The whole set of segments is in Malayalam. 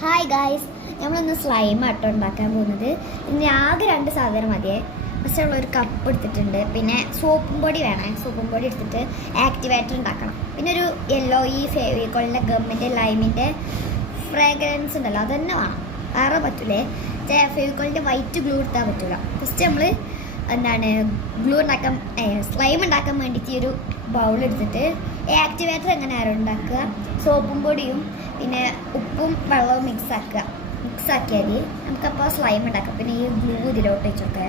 ഹായ് ഗായ്സ്, നമ്മളൊന്ന് സ്ലൈം ആട്ടോ ഉണ്ടാക്കാൻ പോകുന്നത്. ഇനി ആകെ 2 സാധനം മതിയേ. ഫസ്റ്റ് നമ്മളൊരു കപ്പ് എടുത്തിട്ടുണ്ട്, പിന്നെ സോപ്പും പൊടി വേണേ. സോപ്പും പൊടി എടുത്തിട്ട് ആക്ടിവേറ്റർ ഉണ്ടാക്കണം. പിന്നെ ഒരു യെല്ലോ ഈ ഫേവിക്കോളിൻ്റെ ഗമ്മിൻ്റെ ലൈമിൻ്റെ ഫ്രാഗ്രൻസ് ഉണ്ടല്ലോ, അത് തന്നെ വേണം, വേറെ പറ്റൂലേ. ഫേവിക്കോളിൻ്റെ വൈറ്റ് ഗ്ലൂ എടുത്താൽ പറ്റില്ല. ഫസ്റ്റ് നമ്മൾ ഗ്ലൂ ഉണ്ടാക്കാൻ സ്ലൈം ഉണ്ടാക്കാൻ വേണ്ടിയിട്ട് ഒരു ബൗൾ എടുത്തിട്ട് ആക്ടിവേറ്റർ എങ്ങനെ ആരും ഉണ്ടാക്കുക, സോപ്പും പൊടിയും പിന്നെ ഉപ്പും വെള്ളവും മിക്സ് ആക്കിയാൽ നമുക്കപ്പോൾ സ്ലൈം ഉണ്ടാക്കാം. പിന്നെ ഈ ഗ്ലൂ ഇതിലോട്ട് വെച്ചൊക്കെ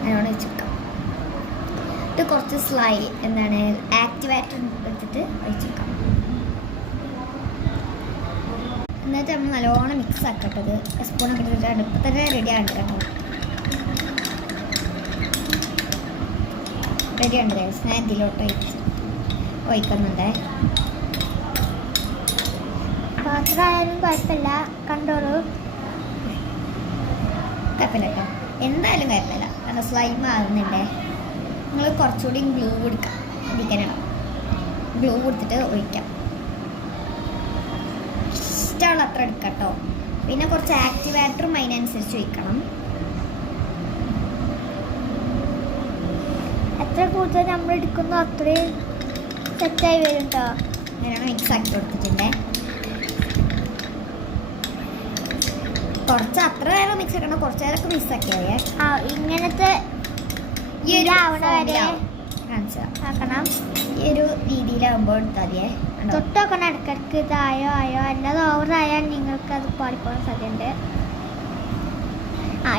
അതിനോട് വെച്ചെടുക്കാം. ഇത് കുറച്ച് ആക്ടിവേറ്റർ എടുത്തിട്ട് വെച്ചെടുക്കാം. എന്നിട്ട് നമ്മൾ നല്ലോണം മിക്സ് ആക്കട്ടത്. സ്പൂണൊക്കെ എടുത്തിട്ട് അടുപ്പ് തന്നെ റെഡിയാണ് കേട്ടോ. റെഡിയുണ്ട് ഗൈസ്. ഞാൻ ഇതിലോട്ട് ഒഴിക്കുന്നുണ്ട്. പാത്രമായാലും കുഴപ്പമില്ല, കണ്ടോളൂ. കുഴപ്പമില്ല കേട്ടോ, എന്തായാലും കുഴപ്പമില്ല. കാരണം സ്ലൈം ആകുന്നുണ്ടേ. നിങ്ങൾ കുറച്ചുകൂടി ഗ്ലൂ കൊടുക്കാം. ഇരിക്കാനാണ് ഗ്ലൂ കൊടുത്തിട്ട് ഒഴിക്കാം. ഇഷ്ടമുള്ള അത്ര എടുക്കാം കേട്ടോ. പിന്നെ കുറച്ച് ആക്ടിവേറ്ററും അതിനനുസരിച്ച് ഒഴിക്കണം. എത്ര കൂടുതൽ നമ്മൾ എടുക്കുന്നു അത്രയും സെറ്റായി വരും കേട്ടോ. അങ്ങനെയാണ് മിക്സ് ആക്കി കൊടുത്തിട്ടുണ്ടേ. കുറച്ച് അത്ര നേരം മിക്സ് ആക്കണം, കുറച്ച് നേരമൊക്കെ മിക്സ് ആക്കിയാലേ ഇങ്ങനത്തെ ഈ ഒരു ആവണ വരെ ആക്കണം. ഈ ഒരു രീതിയിലാവുമ്പോൾ എടുത്താൽ മതിയേ. തൊട്ടൊക്കെ ഇടയ്ക്കിടയ്ക്ക് ഇതായോ അല്ലാതെ ഓവറായാൽ നിങ്ങൾക്ക് അത് പാടിപ്പോകാൻ സാധ്യതയുണ്ട്.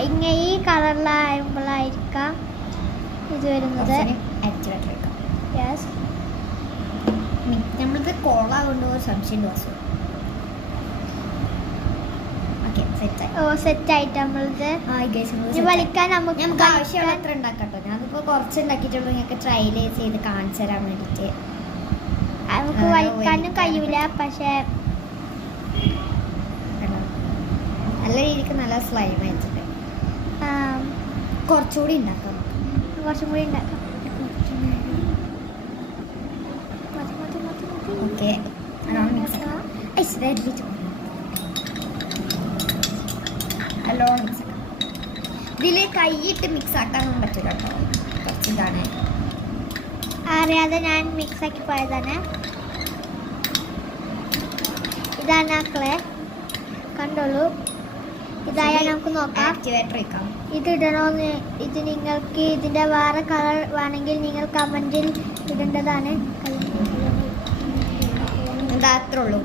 ഇങ്ങനെ ഈ കളറിലാകുമ്പോഴായിരിക്കാം ഇത് വരുന്നത്. ആക്ടിവേറ്റർ എടുക്കാം. യെസ്, നമ്മളിത് കോളാകൊണ്ടോ സംശയം ദിവസം. ഓക്കെ, സെറ്റായിട്ട് നമ്മളിത് വലിക്കാൻ നമുക്ക് ആവശ്യമുള്ള അത്ര ഉണ്ടാക്കട്ടോ. ഞാനിപ്പോൾ കുറച്ച് ഉണ്ടാക്കിയിട്ടുള്ളൂ, നിങ്ങൾക്ക് ട്രയൽ ചെയ്ത് കാണിച്ചു തരാൻ വേണ്ടിയിട്ട്. നമുക്ക് വലിക്കാനും കഴിയൂല, പക്ഷേ നല്ല രീതിക്ക് നല്ല സ്ലൈം ആയിട്ടുണ്ട്. കുറച്ചുകൂടി ഉണ്ടാക്കാം. കുറച്ചും കൂടി ഉണ്ടാക്കാം. ഓക്കെ, ഇതിൽ കൈയിട്ട് മിക്സ് ആക്കാനൊന്നും പറ്റില്ല കേട്ടോ. കുറച്ച് ഇതാണ് അറിയാതെ ഞാൻ മിക്സ് ആക്കി പോയതാണ്. ഇതാണ് ആക്കളെ, കണ്ടോളൂ. ഇതായാൽ നമുക്ക് നോക്കാം. ആക്ടിവേറ്റർ വെക്കാം. ഇതിടണമെന്ന്, ഇത് നിങ്ങൾക്ക് ഇതിൻ്റെ വേറെ കളർ വേണമെങ്കിൽ നിങ്ങൾ കമൻറ്റിൽ ഇടേണ്ടതാണ്. എന്താ അത്രേ ഉള്ളൂ.